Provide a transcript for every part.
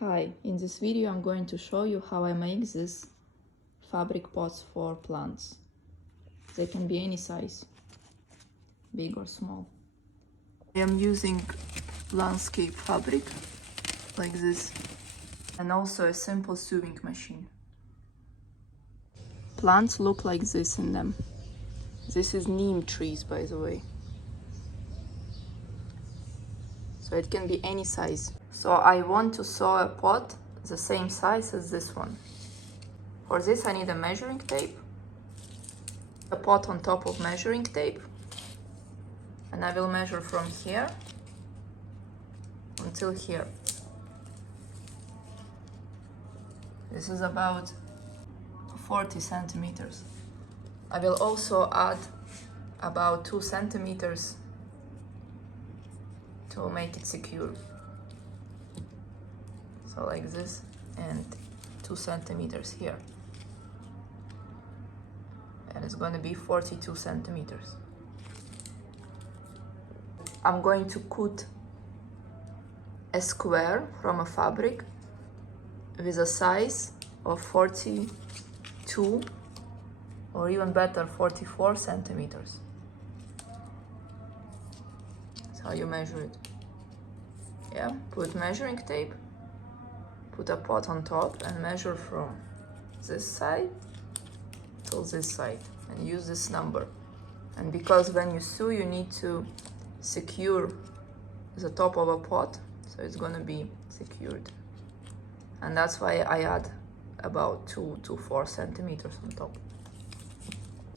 Hi, in this video I'm going to show you how I make these fabric pots for plants. They can be any size, big or small. I am using landscape fabric like this and also a simple sewing machine. Plants look like this in them. This is neem trees, by the way. So it can be any size. So I want to sew a pot the same size as this one. For this I need a measuring tape, a pot on top of measuring tape, and I will measure from here until here. This is about 40 centimeters. I will also add about 2 centimeters to make it secure. So like this, and 2 centimeters here. And it's going to be 42 centimeters. I'm going to cut a square from a fabric with a size of 42 or even better 44 centimeters. That's how you measure it. Yeah, put measuring tape, put a pot on top and measure from this side to this side and use this number. And because when you sew you need to secure the top of a pot, so it's gonna be secured. And that's why I add about 2 to 4 centimeters on top.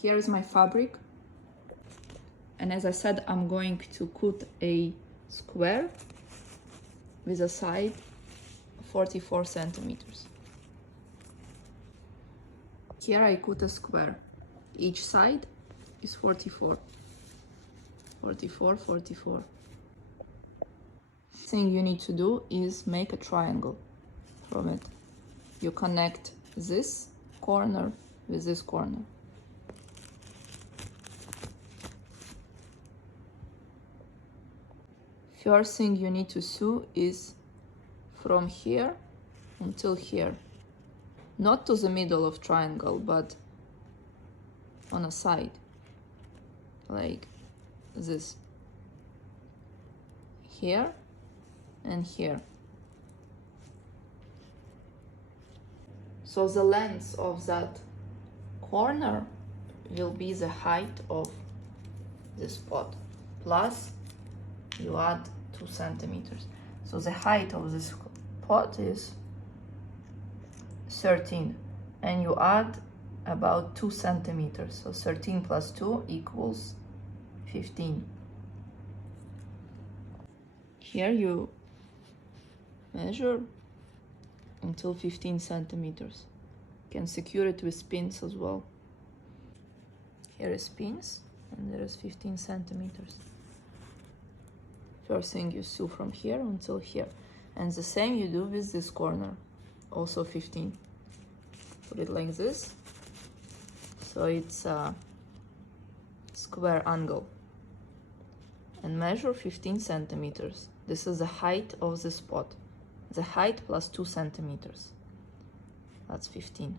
Here is my fabric. And as I said, I'm going to cut a square with a side 44 centimeters. Here I cut a square. Each side is 44. 44, 44. Thing you need to do is make a triangle from it. You connect this corner with this corner. First thing you need to sew is from here until here. Not to the middle of triangle, but on a side, like this. Here and here. So the length of that corner will be the height of this pot, plus you add 2 centimeters. So the height of this pot is 13, and you add about 2 centimeters. So 13 plus 2 equals 15. Here you measure until 15 centimeters. You can secure it with pins as well. Here is pins, and there is 15 centimeters. First thing you sew from here until here. And the same you do with this corner, also 15. Put it like this, so it's a square angle. And measure 15 centimeters. This is the height of this pot. The height plus 2 centimeters. That's 15.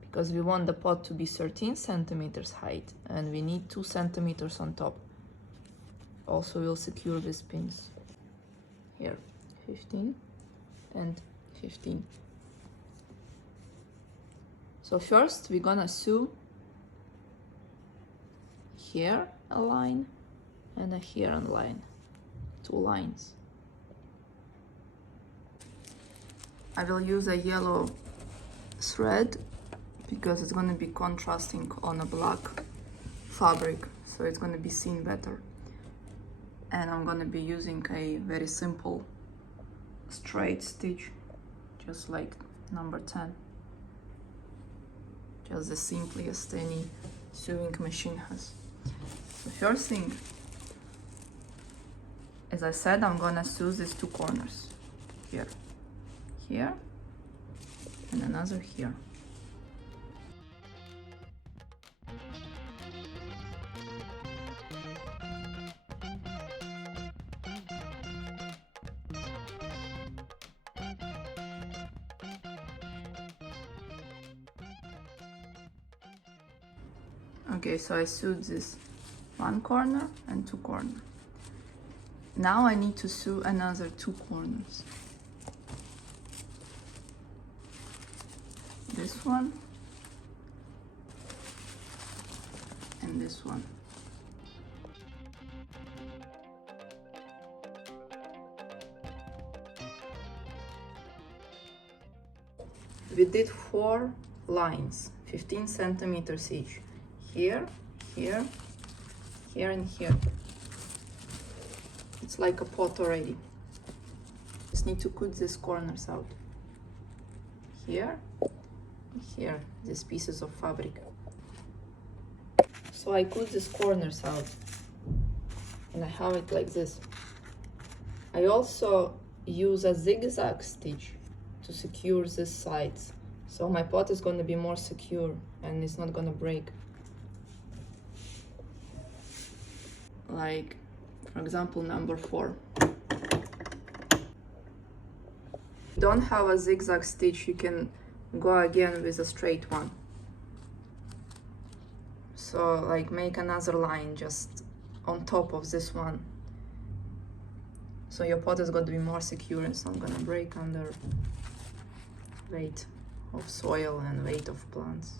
Because we want the pot to be 13 centimeters height, and we need 2 centimeters on top. Also we'll secure with pins. Here, 15 and 15. So first we're gonna sew here a line and a here a line, 2 lines. I will use a yellow thread because it's gonna be contrasting on a black fabric, so it's gonna be seen better. And I'm gonna be using a very simple straight stitch, just like number 10. Just the simplest any sewing machine has. The first thing, as I said, I'm gonna sew these 2 corners. Here, here, and another here. Okay, so I sewed this one corner and two corners. Now I need to sew another two corners. This one and this one. We did 4 lines, 15 centimeters each. Here, here, here and here. It's like a pot already. Just need to cut these corners out. Here, here, these pieces of fabric. So I cut these corners out and I have it like this. I also use a zigzag stitch to secure these sides. So my pot is going to be more secure and it's not going to break. Like, for example, number 4. Don't have a zigzag stitch, you can go again with a straight one. So like make another line just on top of this one. So your pot is going to be more secure and it's not going to break under weight of soil and weight of plants.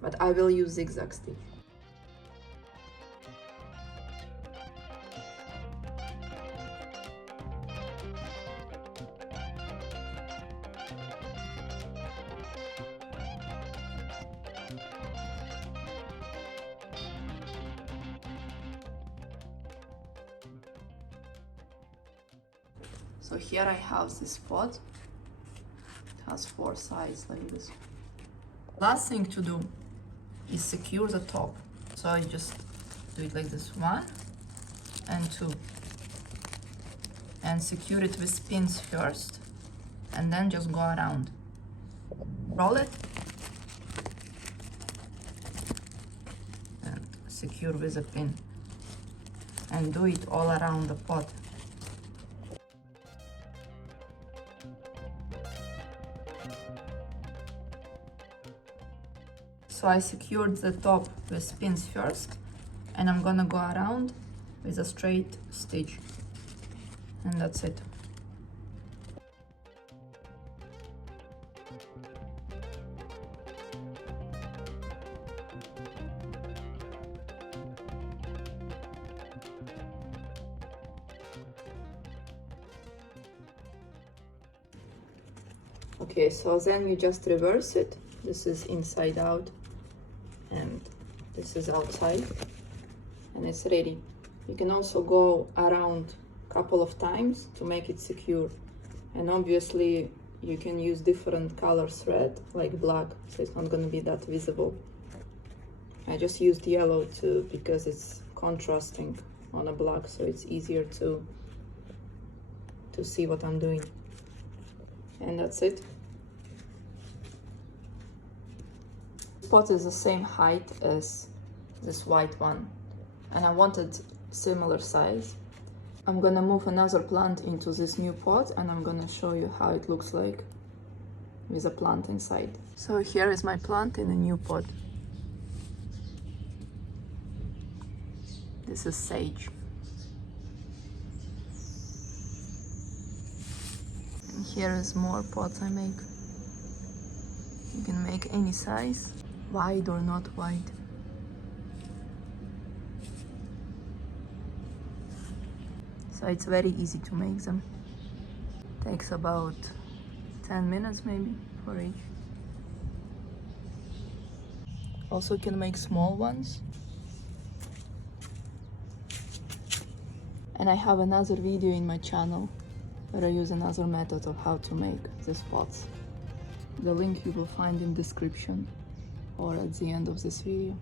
But I will use zigzag stitch. So here I have this pot. It has 4 sides like this. Last thing to do is secure the top. So I just do it like this, 1 and 2. And secure it with pins first, and then just go around. Roll it and secure with a pin. And do it all around the pot. So I secured the top with pins first, and I'm gonna go around with a straight stitch, and that's it. Okay, so then you just reverse it. This is inside out and this is outside, and it's ready. You can also go around a couple of times to make it secure, and obviously you can use different color thread like black, so it's not going to be that visible. I just used yellow too because it's contrasting on a black, so it's easier to see what I'm doing. And that's it. Pot is the same height as this white one, and I wanted similar size. I'm gonna move another plant into this new pot, and I'm gonna show you how it looks like with a plant inside. So here is my plant in a new pot. This is sage. And here is more pots I make. You can make any size, wide or not wide. So it's very easy to make them. Takes about 10 minutes maybe for each. Also can make small ones. And I have another video in my channel where I use another method of how to make these pots. The link you will find in description or at the end of this video.